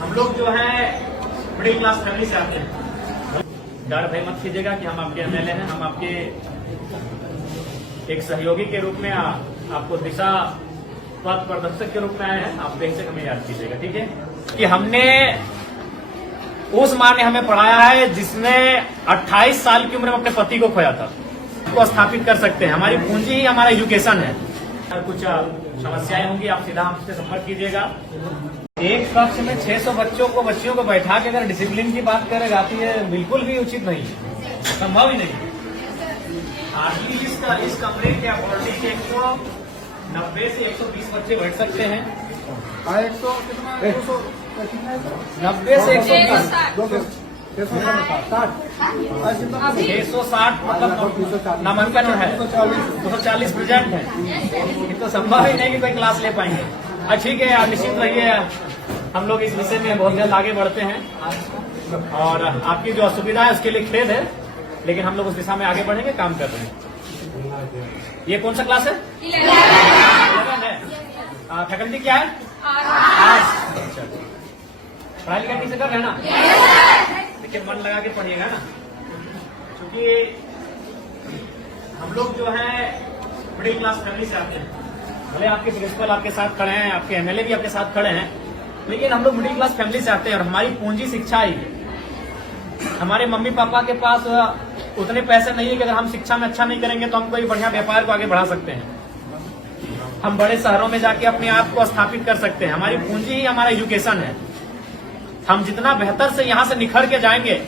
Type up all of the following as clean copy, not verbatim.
हम लोग जो है मिडिल क्लास फैमिली से आते हैं। डर भय मत कीजिएगा कि हम आपके एमएलए हैं। हम आपके एक सहयोगी के रूप में आपको दिशा पथ प्रदर्शक के रूप में आए हैं। आप बेशक हमें याद कीजिएगा, ठीक है। कि हमने उस माँ ने हमें पढ़ाया है जिसने 28 साल की उम्र में अपने पति को खोया था, को स्थापित कर सकते हैं। हमारी पूंजी ही हमारा एजुकेशन है। कुछ समस्याएं होंगी, आप सीधा हमसे संपर्क कीजिएगा। एक कक्ष में 600 बच्चियों को बैठा के अगर डिसिप्लिन की बात करेगा तो ये बिल्कुल भी उचित नहीं है, संभव ही नहीं। हार्डली इस कमरे के अकॉर्डिंग 190 से 120 बच्चे बैठ सकते हैं। 90 से 120 660 मतलब नामांकन है, 240 प्रेजेंट है। ये तो संभव ही नहीं कि कोई क्लास ले पाएंगे। ठीक है, आप निश्चित रहिए, हम लोग इस विषय में बहुत जल्द आगे बढ़ते हैं और आपकी जो असुविधा है उसके लिए खेद है, लेकिन हम लोग उस दिशा में आगे बढ़ेंगे, काम कर रहे हैं। ये कौन सा क्लास है? 11 है। फैकल्टी क्या है? आर्ट्स। पढ़ाई लिखाई ठीक से कर रहे हैं ना? लेकिन मन लगा के पढ़िएगा ना, क्योंकि हम लोग जो है मिडिल क्लास फैमिली से आते हैं। भले आपके प्रिंसिपल आपके साथ खड़े हैं, आपके एमएलए भी आपके साथ खड़े हैं, लेकिन हम लोग मिडिल क्लास फैमिली से आते हैं और हमारी पूंजी शिक्षा ही है। हमारे मम्मी पापा के पास उतने पैसे नहीं है कि अगर हम शिक्षा में अच्छा नहीं करेंगे तो हम कोई बढ़िया व्यापार को आगे बढ़ा सकते हैं, हम बड़े शहरों में जाके अपने आप को स्थापित कर सकते हैं। हमारी पूंजी ही हमारा एजुकेशन है। हम जितना बेहतर से यहाँ से निखर के जाएंगे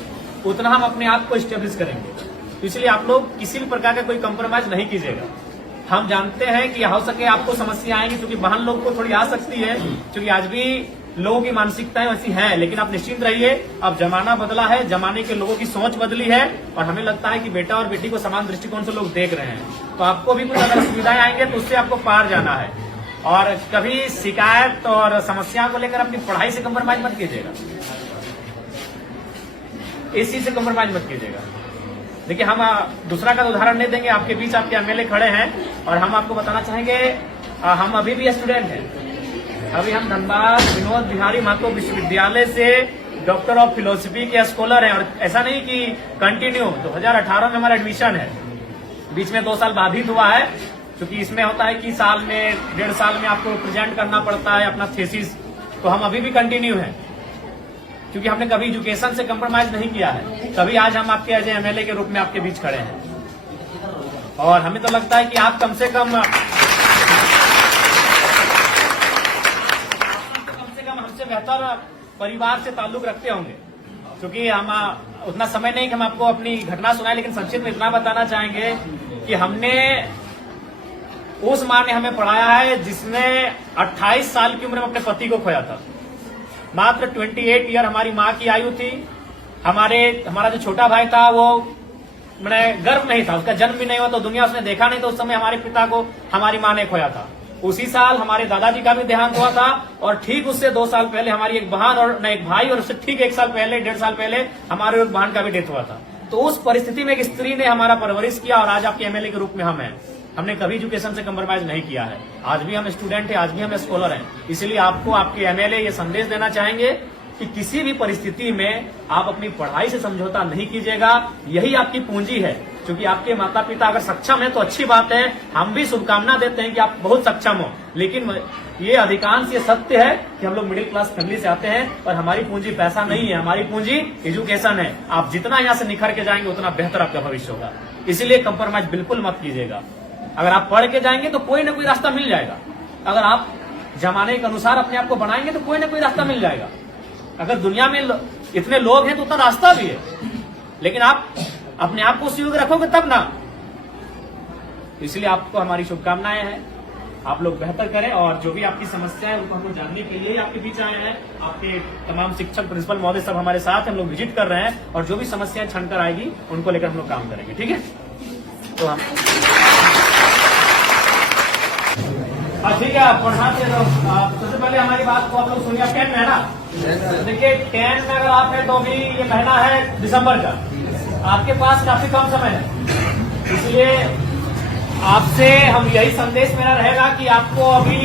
उतना हम अपने आप को स्टेब्लिश करेंगे। तो इसलिए आप लोग किसी भी प्रकार का कोई कंप्रोमाइज नहीं कीजिएगा। हम जानते हैं कि हो सके आपको समस्या आएंगी, क्योंकि बहन लोग को थोड़ी आ सकती है, क्योंकि आज भी लोगों की मानसिकताएं वैसी हैं। लेकिन आप निश्चिंत रहिए, अब जमाना बदला है, जमाने के लोगों की सोच बदली है और हमें लगता है कि बेटा और बेटी को समान दृष्टिकोण से लोग देख रहे हैं। तो आपको भी कुछ अगर सुविधाएं आएंगे तो उससे आपको पार जाना है। और कभी शिकायत और समस्या को लेकर अपनी पढ़ाई से कंप्रोमाइज मत कीजिएगा, इस चीज से कंप्रोमाइज मत कीजिएगा। देखिए, हम दूसरा का उदाहरण नहीं देंगे, आपके बीच आपके एमएलए खड़े हैं और हम आपको बताना चाहेंगे, हम अभी भी स्टूडेंट हैं। अभी हम धनबाद विनोद बिहारी महतो विश्वविद्यालय से डॉक्टर ऑफ फिलोसफी के स्कॉलर हैं। और ऐसा नहीं कि कंटिन्यू 2018 में हमारा एडमिशन है, बीच में 2 साल बाधित हुआ है, क्योंकि इसमें होता है कि साल में 1.5 साल में आपको प्रेजेंट करना पड़ता है अपना थीसिस। तो हम अभी भी कंटिन्यू हैं, क्योंकि हमने कभी एजुकेशन से कंप्रोमाइज नहीं किया है। तभी आज हम आपके एज एमएलए के रूप में आपके बीच खड़े हैं। और हमें तो लगता है कि आप कम से कम हमसे बेहतर परिवार से ताल्लुक रखते होंगे, क्योंकि हम उतना समय नहीं कि हम आपको अपनी घटना सुनाए, लेकिन संक्षिप्त में इतना बताना चाहेंगे कि हमने उस माँ ने हमें पढ़ाया है जिसने 28 साल की उम्र में अपने पति को खोया था। मात्र 28 ईयर हमारी माँ की आयु थी। हमारा जो छोटा भाई था वो मैंने गर्भ नहीं था, उसका जन्म भी नहीं हुआ, तो दुनिया उसने देखा नहीं। तो उस समय हमारे पिता को हमारी माँ ने खोया था। उसी साल हमारे दादाजी का भी देहांत हुआ था और ठीक उससे 2 साल पहले हमारी एक बहन और एक भाई, और उससे ठीक 1 साल पहले 1.5 साल पहले हमारे एक बहन का भी डेथ हुआ था। तो उस परिस्थिति में एक स्त्री ने हमारा परवरिश किया और आज आपके एमएलए के रूप में हम हैं। हमने कभी एजुकेशन से कंप्रोमाइज नहीं किया है। आज भी हम स्टूडेंट हैं, आज भी हम स्कॉलर हैं। इसलिए आपको आपके एमएलए ये संदेश देना चाहेंगे कि किसी भी परिस्थिति में आप अपनी पढ़ाई से समझौता नहीं कीजिएगा। यही आपकी पूंजी है, क्योंकि आपके माता पिता अगर सक्षम है तो अच्छी बात है, हम भी शुभकामना देते हैं कि आप बहुत सक्षम हो। लेकिन ये अधिकांश ये सत्य है कि हम लोग मिडिल क्लास फैमिली से आते हैं और हमारी पूंजी पैसा नहीं है, हमारी पूंजी एजुकेशन है। आप जितना यहाँ से निखर के जाएंगे उतना बेहतर आपका भविष्य होगा। इसीलिए कंप्रोमाइज बिल्कुल मत कीजिएगा। अगर आप पढ़ के जाएंगे तो कोई ना कोई रास्ता मिल जाएगा। अगर आप जमाने के अनुसार अपने आप को बनाएंगे तो कोई ना कोई रास्ता मिल जाएगा। अगर दुनिया में इतने लोग हैं तो उतना रास्ता भी है, लेकिन आप अपने आप को उस युग रखोगे तब ना। इसलिए आपको हमारी शुभकामनाएं हैं, आप लोग बेहतर करें। और जो भी आपकी समस्या है उनको हम लोग जानने के लिए आपके बीच आए हैं। आपके तमाम शिक्षक, प्रिंसिपल महोदय सब हमारे साथ, हम लोग विजिट कर रहे हैं और जो भी समस्याएं छनकर आएगी उनको लेकर हम लोग काम करेंगे, ठीक है। तो हम ठीक है, आप पढ़ाते रहो। सबसे पहले हमारी बात को आप लोग सुनिए। 10 में है ना? देखिए, 10 में अगर आप है तो अभी ये महीना है दिसंबर का, आपके पास काफी कम समय है। इसलिए आपसे हम यही संदेश मेरा रहेगा कि आपको अभी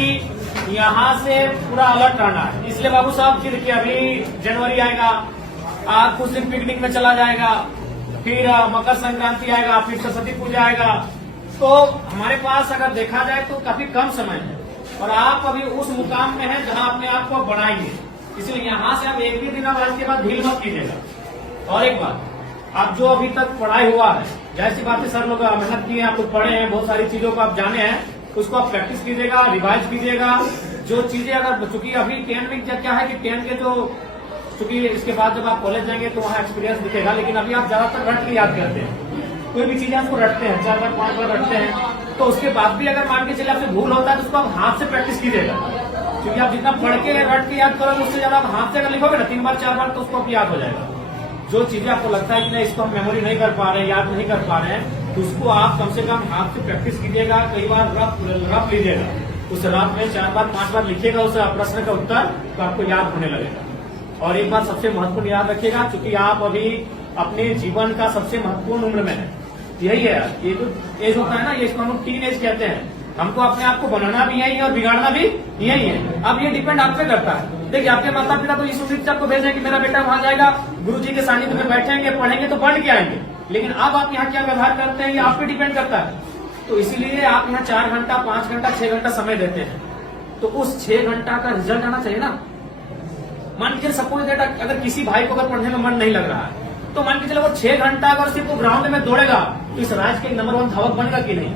यहाँ से पूरा अलर्ट रहना है। इसलिए बाबू साहब कि देखिए अभी जनवरी आएगा, आप कुछ दिन पिकनिक में चला जाएगा, फिर मकर संक्रांति आएगा, फिर सरस्वती पूजा आएगा, तो हमारे पास अगर देखा जाए तो काफी कम समय है और आप अभी उस मुकाम में हैं जहां अपने आप को बढ़ाएंगे। इसलिए यहाँ से आप एक भी दिन अब आज के बाद ढील मत कीजिएगा। और एक बात, आप जो अभी तक पढ़ाई हुआ है, जैसी बात है, सर लोग मेहनत किए हैं, आप लोग पढ़े हैं, बहुत सारी चीजों को आप जाने हैं, उसको आप प्रैक्टिस कीजिएगा, रिवाइज कीजिएगा। जो चीजें अगर चूंकि अभी 10 में क्या है कि 10 के जो चूंकि इसके बाद जब आप कॉलेज जाएंगे तो वहाँ एक्सपीरियंस दिखेगा, लेकिन अभी आप ज्यादातर रट के याद करते हैं। कोई भी चीजें आपको रटते हैं, 4 बार 5 बार रटते हैं, तो उसके बाद भी अगर मान के चले आपसे भूल होता है तो उसको आप हाथ से प्रैक्टिस कीजिएगा। क्योंकि आप जितना पढ़ के रट के याद करोगे उससे ज्यादा आप हाथ से अगर लिखोगे ना 3 बार 4 बार तो उसको आप याद हो जाएगा। जो चीजें आपको लगता है कि नहीं इसको हम मेमोरी नहीं कर पा रहे हैं, याद नहीं कर पा रहे हैं, तो उसको आप कम से कम हाथ से प्रैक्टिस कीजिएगा। कई बार रफ लीजिएगा, उस रफ में 4 बार 5 बार लिखिएगा उस प्रश्न का उत्तर, तो आपको याद होने लगेगा। और एक बात सबसे महत्वपूर्ण याद रखिएगा, क्योंकि आप अभी अपने जीवन का सबसे महत्वपूर्ण उम्र में है, यही है ये जो एज होता है ना, ये इसको हम लोग टीन एज कहते हैं। हमको अपने आप को बनाना भी यही है और बिगाड़ना भी यही है। अब ये डिपेंड आप पे करता है। देखिए आपके माता पिता तो इस उम्मीद से आपको भेजें कि मेरा बेटा वहां जाएगा, गुरुजी के सानिध्य में बैठेंगे, पढ़ेंगे तो पढ़ के आएंगे, लेकिन अब आप यहाँ क्या व्यवहार करते हैं ये आप पे डिपेंड करता है। तो इसीलिए आप यहाँ 4 घंटा 5 घंटा 6 घंटा समय देते हैं, तो उस 6 घंटा का रिजल्ट आना चाहिए ना। मान लीजिए सपोज दैट अगर किसी भाई को अगर पढ़ने में मन नहीं लग रहा है, तो मान के चलो वो 6 घंटा अगर सिर्फ वो ग्राउंड में दौड़ेगा तो इस राज्य के नंबर 1 धावक बनेगा कि नहीं।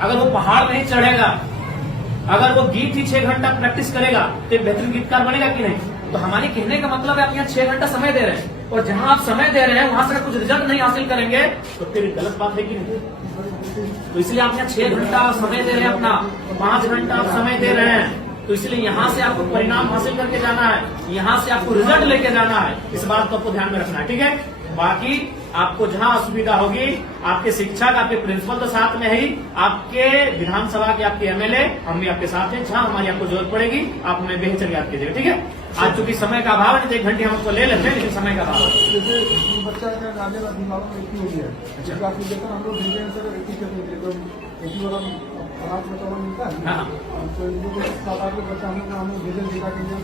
अगर वो पहाड़ नहीं चढ़ेगा, अगर वो गीत ही 6 घंटा प्रैक्टिस करेगा तो एक बेहतरीन गीतकार बनेगा कि नहीं। तो हमारे कहने का मतलब है आप यहाँ 6 घंटा समय दे रहे हैं, और जहां आप समय दे रहे हैं वहां से अगर कुछ रिजल्ट नहीं हासिल करेंगे तो फिर गलत बात है कि नहीं। तो इसलिए आप यहाँ 6 घंटा समय दे रहे हैं, अपना 5 घंटा आप समय दे रहे हैं, तो इसलिए यहाँ से आपको परिणाम हासिल करके जाना है, यहाँ से आपको रिजल्ट लेके जाना है। इस बात को आपको ध्यान में रखना है, ठीक है। बाकी आपको जहां असुविधा होगी, आपके शिक्षक आपके प्रिंसिपल तो साथ में ही, आपके विधानसभा के आपके एमएलए हम भी आपके साथ हैं, जहां हमारी आपको जरूरत पड़ेगी आप हमें बेहतर याद कीजिएगा, ठीक है। आज चूंकि समय का अभाव है, तो 1 घंटे हम उसको ले लेते हैं, लेकिन समय का अभाव है। जैसे बच्चा का आने वाला दिमाग में इतनी हो गया है, हम लोग भेजे हैं सर, एक वाला अनाज मतलब मिलता है, तो इन लोगों को 7-8 बच्चा हम लोग भेजे जिला के लिए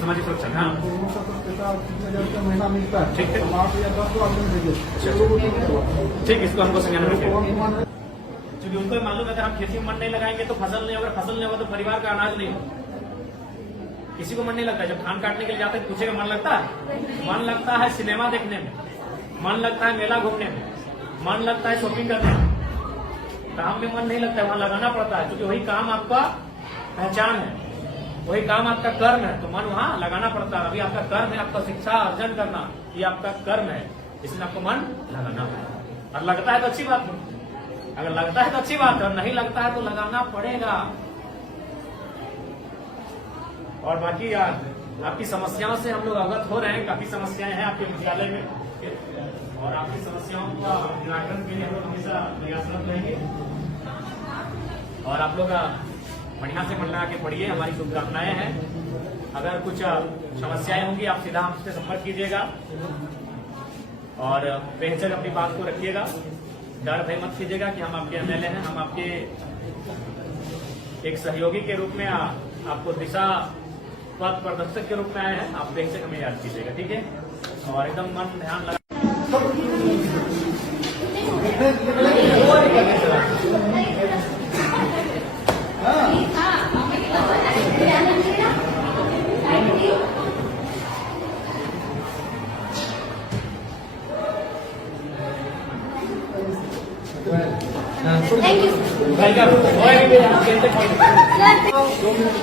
सामाजिक सुरक्षा, हाँ तो उन लोग का तो पैसा 30,000 रुपया महीना मिलता है, ठीक है। 8 या 10 को आप लोग भेजे, ठीक, इसको हमको संज्ञान में रखें। क्योंकि उनको मालूम है अगर हम खेती में मन नहीं लगाएंगे तो फसल नहीं होगा, फसल नहीं होगा तो परिवार का अनाज नहीं होगा। किसी को मन नहीं लगता, जब धान काटने के लिए जाते हैं पूछेगा मन लगता है? मन लगता है सिनेमा देखने में, मन लगता है मेला घूमने में, मन लगता है शॉपिंग करने में। काम में मन नहीं लगता है, वहां लगाना पड़ता है, क्योंकि वही काम आपका पहचान है, वही काम आपका कर्म है, तो मन वहां लगाना पड़ता है। अभी आपका कर्म है आपका शिक्षा अर्जन करना, ये आपका कर्म है, इसलिए आपको मन लगाना है। और लगता है तो अच्छी बात है, अगर लगता है तो अच्छी बात है, और नहीं लगता है तो लगाना पड़ेगा। और बाकी आपकी समस्याओं से हम लोग अवगत हो रहे हैं, काफी समस्याएं हैं आपके विद्यालय में, और आपकी समस्याओं का निराकरण के लिए हम लोग हमेशा प्रयासरत रहेंगे। और आप लोग बढ़िया से मन लगा के पढ़िए, हमारी शुभकामनाएं हैं। अगर कुछ समस्याएं होंगी आप सीधा हमसे संपर्क कीजिएगा, और बेहतर अपनी बात को रखिएगा, डर भय मत कीजिएगा कि हम आपके एमएलए हैं, हम आपके एक सहयोगी के रूप में आपको दिशा पथ प्रदर्शक के रूप में आए हैं। आप बेहतर हमें याद कीजिएगा, ठीक है। और एकदम मन ध्यान लगा Thank you. Welcome.